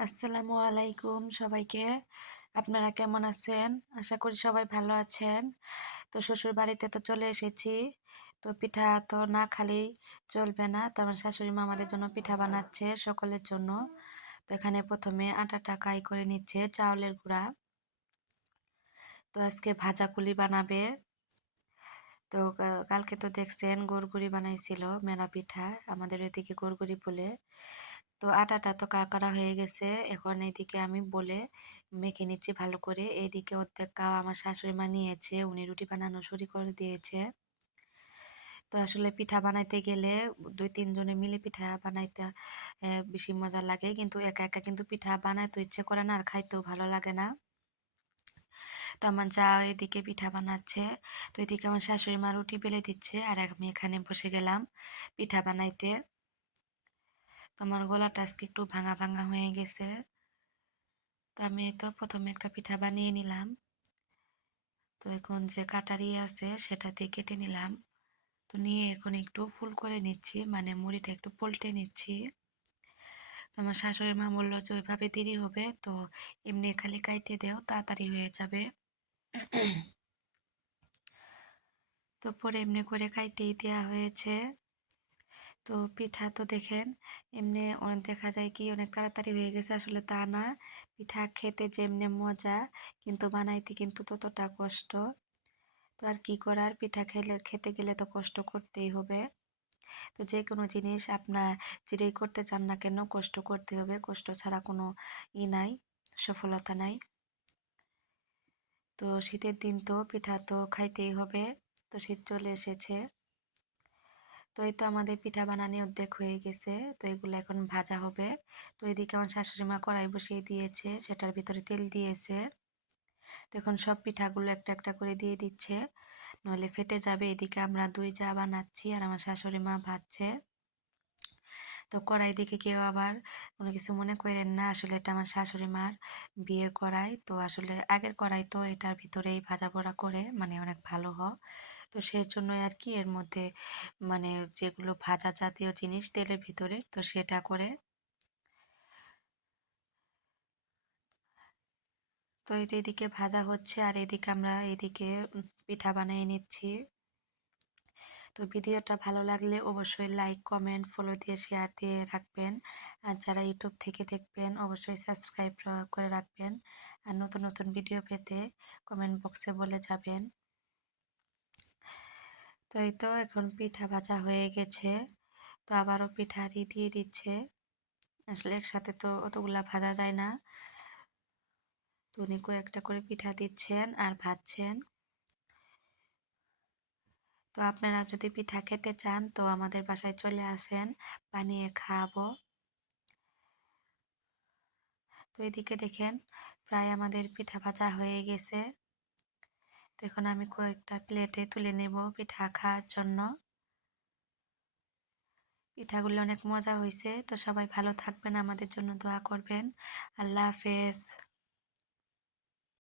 আসসালামু আলাইকুম সবাইকে। আপনারা কেমন আছেন? আশা করি সবাই ভালো আছেন। তো শ্বশুর বাড়িতে তো চলে এসেছি। তো পিঠা তো না খালেই চলবে না। তো আমার শাশুড়ি মা আমাদের জন্য পিঠা বানাচ্ছে সকলের জন্য। তো এখানে প্রথমে আটাটা কাই করে নিচ্ছে চাউলের গুঁড়া। তো আজকে ভাজা পুলি বানাবে। তো কালকে তো দেখছেন গড়গড়ি বানাইছিল মেরা পিঠা। আমাদের ওইদিকে গড়গড়ি বলে। তো আটাটা তো করা হয়ে গেছে। এখন এইদিকে আমি বলে মেখে নিচ্ছি ভালো করে। এইদিকে অর্ধেক কাপ আমার শাশুড়ি মা নিয়েছে। উনি রুটি বানানো শুরু করে দিয়েছে। তো আসলে পিঠা বানাইতে গেলে ২-৩ জনে মিলে পিঠা বানাইতে বেশি মজা লাগে। কিন্তু একা একা কিন্তু পিঠা বানাইতে ইচ্ছে করে না আর খাইতেও ভালো লাগে না। তো আমার যা এদিকে পিঠা বানাচ্ছে। তো এদিকে আমার শাশুড়ি মা রুটি বেলে দিচ্ছে আর আমি এখানে বসে গেলাম পিঠা বানাইতে। তো আমার গলাটা আজকে একটু ভাঙা ভাঙা হয়ে গেছে। তো আমি তো প্রথমে একটা পিঠা বানিয়ে নিলাম। তো এখন যে কাটারি আছে সেটা দিয়ে কেটে নিলাম। তো নিয়ে এখন একটু ফুল করে নিচ্ছি, মানে মুড়িটা একটু পল্টে নিচ্ছি। তো আমার শাশুড়ি মা বললো যে ওইভাবে দেরি হবে, তো এমনি খালি কাইটে দেও তাড়াতাড়ি হয়ে যাবে। তো পরে এমনি করে কাইটেই দেওয়া হয়েছে। তো পিঠা তো দেখেন এমনি অনেক দেখা যায় কি অনেক তাড়াতাড়ি হয়ে গেছে, আসলে তা না। পিঠা খেতে যেমনি মজা কিন্তু বানাইতে কিন্তু ততটা কষ্ট। তো আর কি করার, পিঠা খেতে গেলে তো কষ্ট করতেই হবে। তো যে কোনো জিনিস আপনার যেটাই করতে চান না কেন কষ্ট করতে হবে, কষ্ট ছাড়া কোনো নাই, সফলতা নাই। তো শীতের দিন তো পিঠা তো খাইতেই হবে। তো শীত চলে এসেছে। তো এই তো আমাদের পিঠা বানানি অর্ধেক হয়ে গেছে। তো এগুলো এখন ভাজা হবে। তো এদিকে আমার শাশুড়ি মা কড়াই বসিয়ে দিয়েছে, সেটার ভিতরে তেল দিয়েছে। তো এখন সব পিঠাগুলো একটা একটা করে দিয়ে দিচ্ছে, নইলে ফেটে যাবে। এদিকে আমরা ২ চা বানাচ্ছি আর আমার শাশুড়ি মা ভাজছে। তো কড়াই দেখে কেউ আবার কোনো কিছু মনে করেন না, আসলে এটা আমার শাশুড়ি মার বিয়ের কড়াই। তো আসলে আগের কড়াই তো এটার ভিতরেই ভাজা পোড়া করে, মানে অনেক ভালো হয়। তো সেই জন্যই আর কি এর মধ্যে মানে যেগুলো ভাজা জাতীয় জিনিস তেলের ভিতরে তো সেটা করে। তো এদিকে ভাজা হচ্ছে আর এদিকে আমরা এদিকে পিঠা বানিয়ে নিচ্ছি। তো ভিডিওটা ভালো লাগলে অবশ্যই লাইক কমেন্ট ফলো দিয়ে শেয়ার দিয়ে রাখবেন। আর যারা ইউটিউব থেকে দেখবেন অবশ্যই সাবস্ক্রাইব করে রাখবেন। আর নতুন নতুন ভিডিও পেতে কমেন্ট বক্সে বলে যাবেন। তো এই তো এখন পিঠা ভাজা হয়ে গেছে। তো আবারও পিঠা দিয়ে দিচ্ছে। আসলে একসাথে তো অতগুলা ভাজা যায় না। তো উনি কয়েকটা করে পিঠা দিচ্ছেন আর ভাজছেন। তো আপনারা যদি পিঠা খেতে চান তো আমাদের বাসায় চলে আসেন, বানিয়ে খাওয়াবো। তো এদিকে দেখেন প্রায় আমাদের পিঠা ভাজা হয়ে গেছে। তো এখন আমি কয়েকটা প্লেটে তুলে নেব পিঠা খাওয়ার জন্য। পিঠাগুলো অনেক মজা হয়েছে। তো সবাই ভালো থাকবেন, আমাদের জন্য দোয়া করবেন। আল্লাহ হাফেজ।